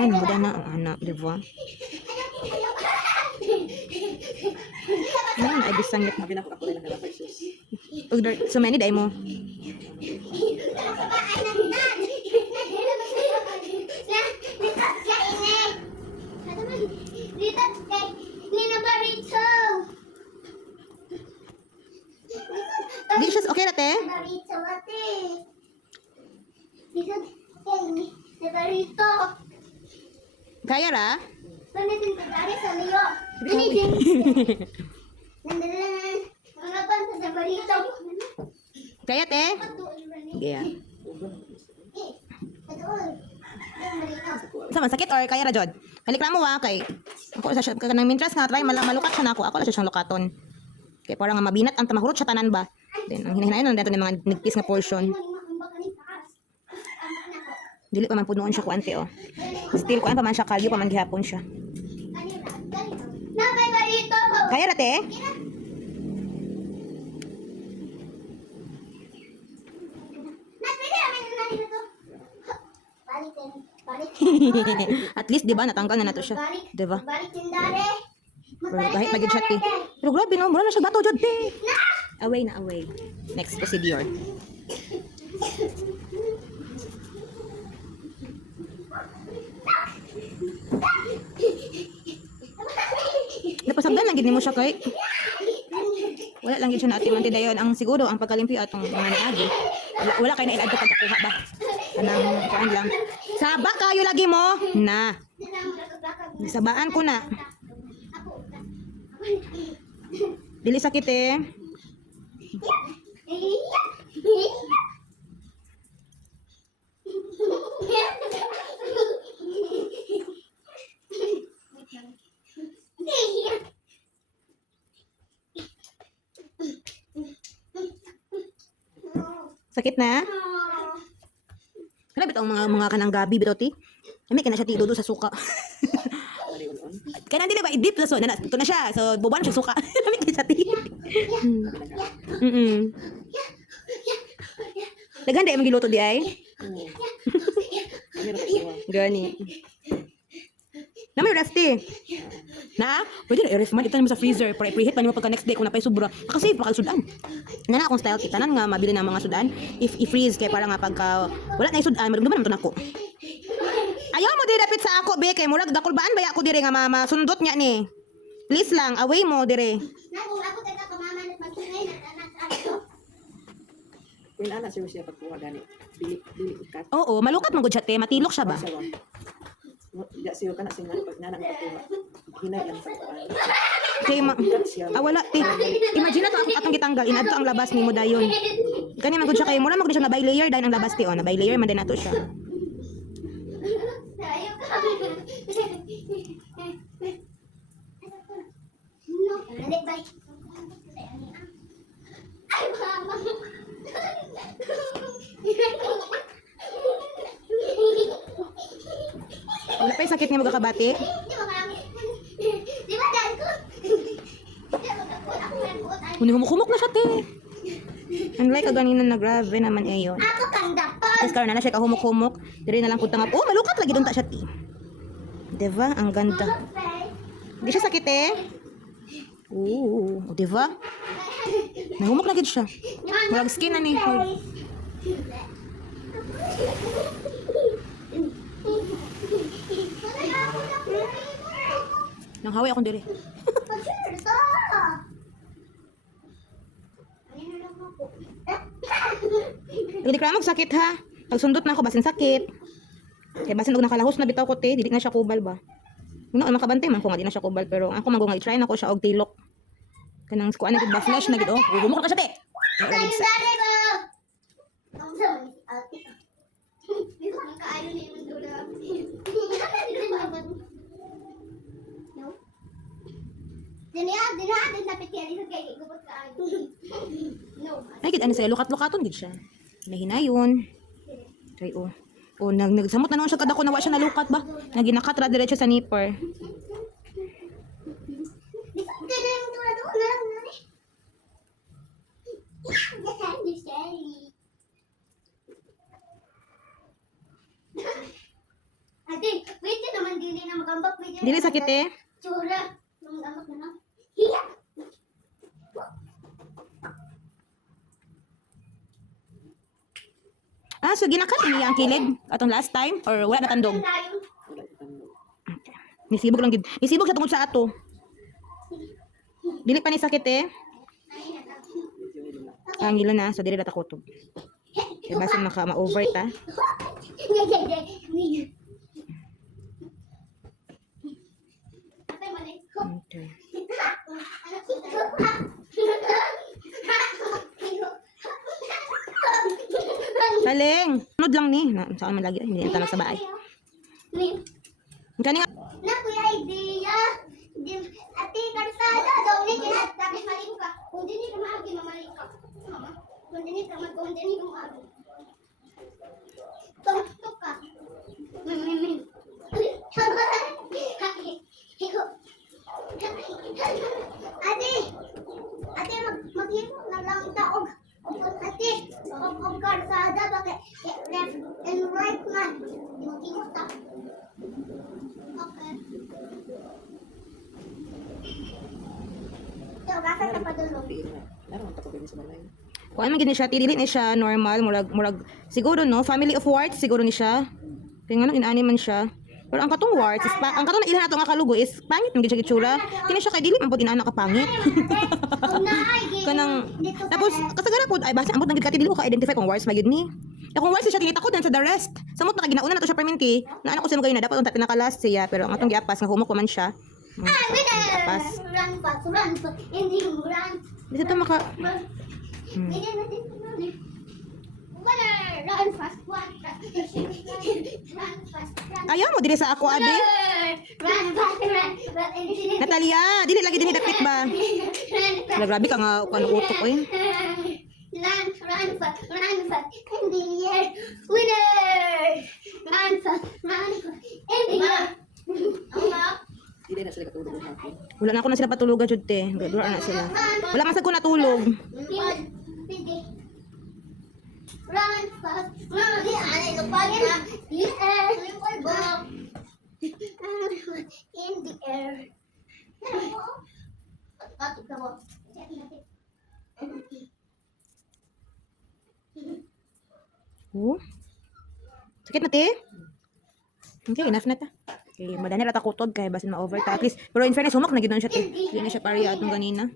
Yan, muda na ang anak, di ba? Yan, ay bisangit. So many day mo. Di siya okay na te? Kaya ra? Kaya te? Yeah. Sama sakit or kaya ra jod? Halik ra mo wa kay ako sa kanang mintras nga try malukat siya nako. Ako la siya siyang lukaton. Kay para nga mabinat ang tamahurot sa tanan ba. Then ang hinahinayon dito ng mga nigpis nga portion. Dili pa man punuon siya kuante oh. Still kuan pa man siya kalyo pa man gihapon siya. Kaya ra te? At least di ba natanggal na nato siya. Di ba? Pero kahit magid siya te. Pero grabe no, mura na siya bato jud te. Away na away. Next procedure. Napasagdan lang gid nimo siya kay. Wala lang gid siya natin man dayon ang siguro ang pagkalimpi atong mga niagi. Wala kay na ilad pagkuha ba. Kanang kuan lang. Saba kayo lagi mo na. Sabaan ko na. Dili sakit eh. Sakit na? Kana bitaw mga kanang gabi bitaw ti. Kami kana siya ti dudu sa suka. Kana dili ba i-dip so na ito na siya. So buban siya suka. Kami kita ti. Dagan day magiluto di ay. Gani. Namay rafti. Na, pwede na i-ref man ito sa freezer para i-preheat pa nimo pagka next day kung napay sobra. Kasi pa sudan. Nga na akong style kita nan nga mabili na mga sudan if i-freeze kay para nga pagka wala na sudan madugduman man nako. Ayaw mo di dapit sa ako be kay murag dakulbaan baya ako dire nga masundot nya ni. Please lang away mo dire. Kung ako taga kamaman at magsunay na anak ano. Kung ana siya pagkuha gani. Dili ikat. Oo, malukat man gud siya te, matilok siya ba? Ya siyo kana sing pag nana pagkuha. Hinay lang sa paan. Kay wala te. Imagine na to atong gitanggal inadto ang labas nimo dayon. Kani man gud siya kay mura man gud siya na by layer dahil ang labas te na by layer man din nato siya. Ayaw ka. No, dali bye. Ay mama. Wala pa yung sakit niya magkakabati? Di ba dan ko? Kung humuk-humuk na siya te. Unlike kaganina na grabe naman ayon. Ako kang dapat. Tapos karon na siya kahumuk-humuk. Dire na lang punta nga. Oh, malukat lagi doon ta siya te. Diba? Ang ganda. Hindi siya sakit eh. Oo, diba? Nahumok na gid siya. Murag skin na ni. Nang haway akong dire. Hindi ka sakit ha. Pag sundot na ako basin sakit. Kaya basin og nakalahos na bitaw ko te, dili na siya kubal ba. Una makabantay man ko nga di na siya kubal pero ako magunga i-try na ko siya og tilok. Kanang kuan na gid ba flash na gid oh. Humok ka siya te. Ang dali mo. Ang sama ni ate. Di ko makaayo ni yung dula. No. Diniha, napit kaya dito kaya gubot ka ayo. No. Ay gid ano sa lukat-lukaton gid siya. Nahinayon. Kay oh. O nagsamot na noon siya kada ko nawa siya nalukat ba. Naginakat ra diretso sa nipper. Di ko kaya yung dula doon na lang na ni. You're scary. Ate, wait ka na Dili sakit eh. Tsura. Nung amak na lang. Hiya! Ah, so ginakat niya ang kilig atong last time or wala na tandog? Tayo. Wala ko tanong. Nisibog lang gid. Nisibog sa tungod sa ato. Dili pa ni sakit eh. Medyo nila na. Ang gila na, so dili data kutob. Kaya basta naka ma-over ta. Okay. Saling! Sunod lang ni. Saan man lagi. Hindi na sa bahay. Ang kaning Na kuya idea. Ati karsada daw ni kaya tapos maligo ka. Kung hindi ka maagi mamaligo ka. Mama, kung hindi ka kung hindi mo maagi. Tok ka. Min. Ate, ate mag-ibo na lang taog. Ate, og karsada bakit left and right man. Mag-ibo ta. Okay. So, basta sa padulong. Diin na. Naroon ta ko sa balay. kung ano man gid ni siya, dili ni siya normal, murag siguro no, family of warts siguro ni siya. Kaya nga inani man siya. Pero ang katong warts, is ang katong na ilan nato nga kalugo is pangit ng gid siya gitsura. Kini siya kay dili man pud inana ka pangit. Kanang tapos kasagara pud ay basta ambot nang gid ka dili ko ka identify kung warts magid ni. Kung warts siya tinitakod dan sa the rest. Samot na ginauna na to siya perminti. Na ano ko sino kayo na dapat unta pinaka-last siya pero ang atong giapas nga humok pa man siya. Pas. Run fast, run fast. Hindi mo run. Bisa to maka Hindi natin run. Wala, run fast, run fast. Run fast, run. ayaw mo dili sa ako ade. Run fast, run fast. Natalia, dili lagi din dapit ba? Wala, grabe ka nga kung ano utok ko eh. Run fast, run fast. In the air, winner. Run fast, run fast. In the air. Dili na sila katulog ng hapon. Wala na ako na sila patulugan jud te. Wala na sila. Wala man sad ko natulog. Run fast, run. Di ano lupagin ha. Yes, in the air. Bakit ka mo? Oh. Sakit na te? Okay, enough na ta. Okay, madani rata kutod kay basin ma-over ta at least. Pero in fairness, humok na gid nun siya te. Hindi na siya pariya atong ganina.